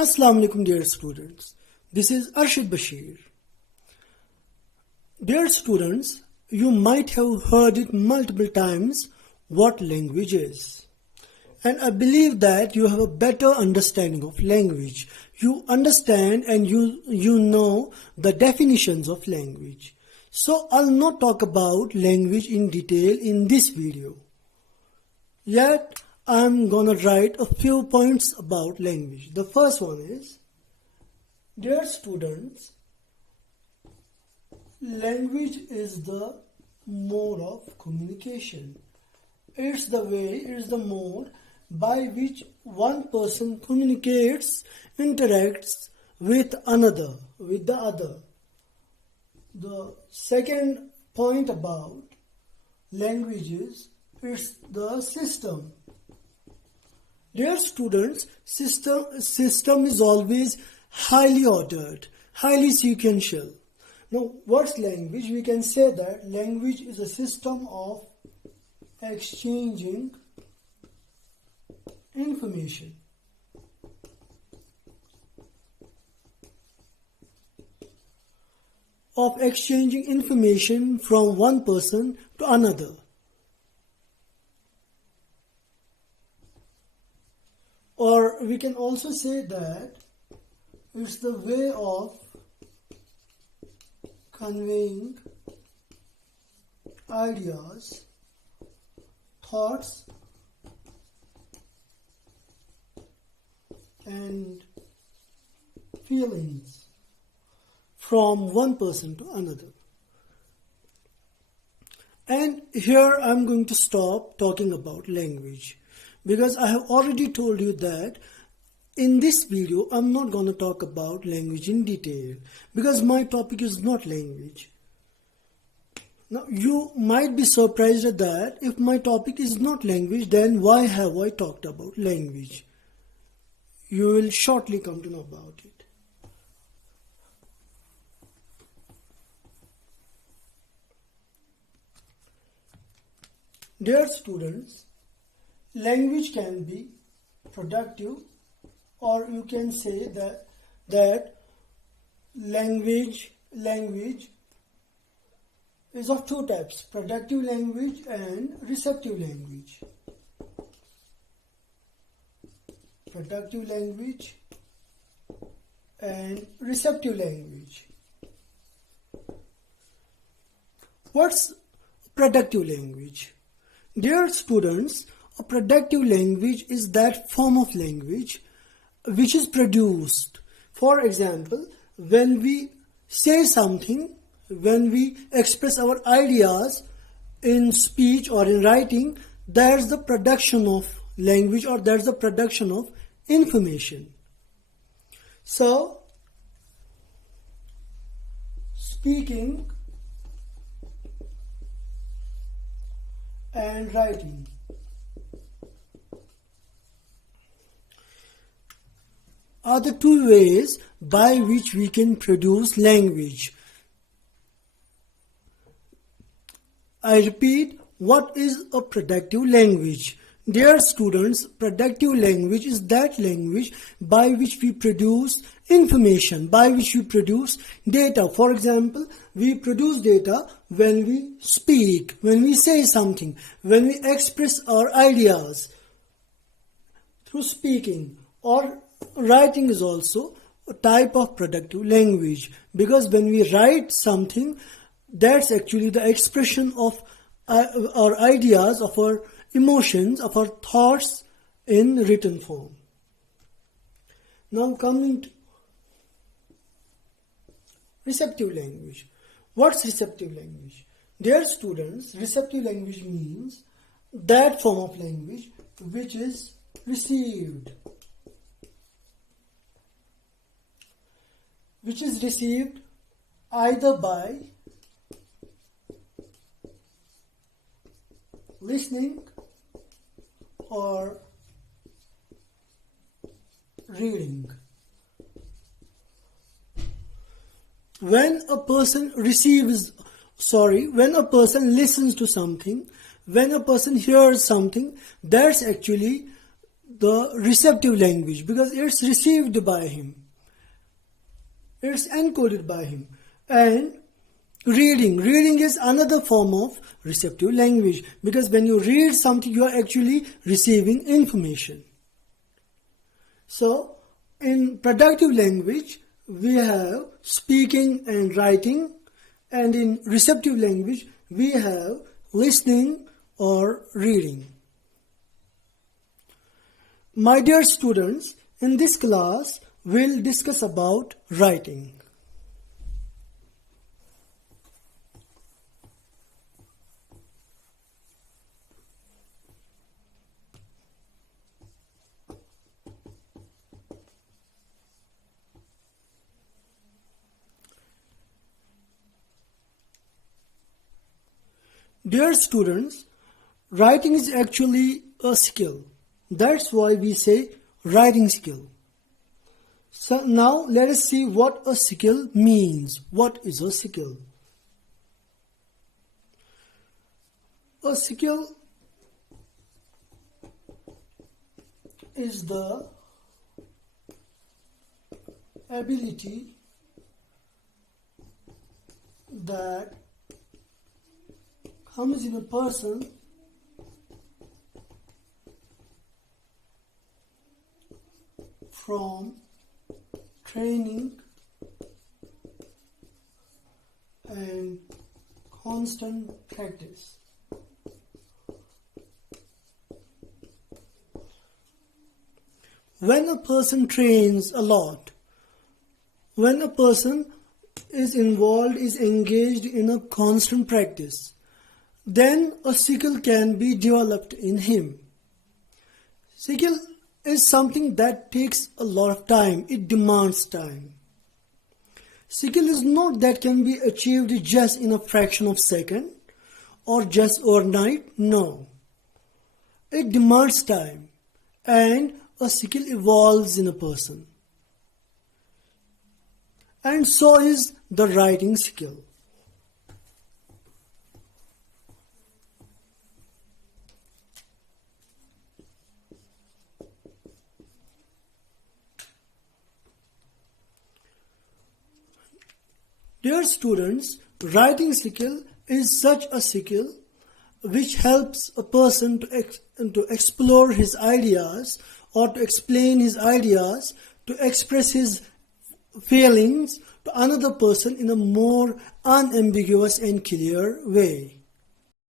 Assalamu alaikum dear students. This is Arshid Bashir. Dear students, you might have heard it multiple times what language is. And I believe that you have a better understanding of language. You understand and you know the definitions of language. So I'll not talk about language in detail in this video. Yet I'm gonna write a few points about language. The first one is, dear students, language is the mode of communication. It's the mode by which one person communicates, interacts with the other. The second point about language is, it's the system. Dear students, system is always highly ordered, highly sequential. Now, what's language? We can say that language is a system of exchanging information. Of exchanging information from one person to another. Or we can also say that it's the way of conveying ideas, thoughts, and feelings from one person to another. And here I'm going to stop talking about language, because I have already told you that in this video I'm not going to talk about language in detail, because my topic is not language. Now you might be surprised at that. If my topic is not language, then why have I talked about language? You will shortly come to know about it. Dear students, language can be productive, or you can say that language is of two types: productive language and receptive language. Productive language and receptive language. What's productive language? Dear students, a productive language is that form of language which is produced. For example, when we say something, when we express our ideas in speech or in writing, there's the production of language, or there's the production of information. So, speaking and writing are the two ways by which we can produce language. I repeat, what is a productive language? Dear students, productive language is that language by which we produce information, by which we produce data. For example, we produce data when we speak, when we say something, when we express our ideas through speaking. Or writing is also a type of productive language, because when we write something, that's actually the expression of our ideas, of our emotions, of our thoughts in written form. Now coming to receptive language. What's receptive language? Dear students, receptive language means that form of language which is received. Which is received either by listening or reading. When a person listens to something, when a person hears something, that's actually the receptive language because it's received by him. It's encoded by him. And reading is another form of receptive language because when you read something, you are actually receiving information. So, in productive language, we have speaking and writing, and in receptive language, we have listening or reading. My dear students, in this class, we'll discuss about writing. Dear students, writing is actually a skill. That's why we say writing skill. So now let us see what a skill means. What is a skill? A skill is the ability that comes in a person from training and constant practice. When a person trains a lot, when a person is involved, is engaged in a constant practice, then a skill can be developed in him. Skill is something that takes a lot of time. It demands time. Skill is not that can be achieved just in a fraction of a second or just overnight. No. It demands time and a skill evolves in a person. And so is the writing skill. Dear students, writing skill is such a skill which helps a person to explore his ideas or to explain his ideas, to express his feelings to another person in a more unambiguous and clear way.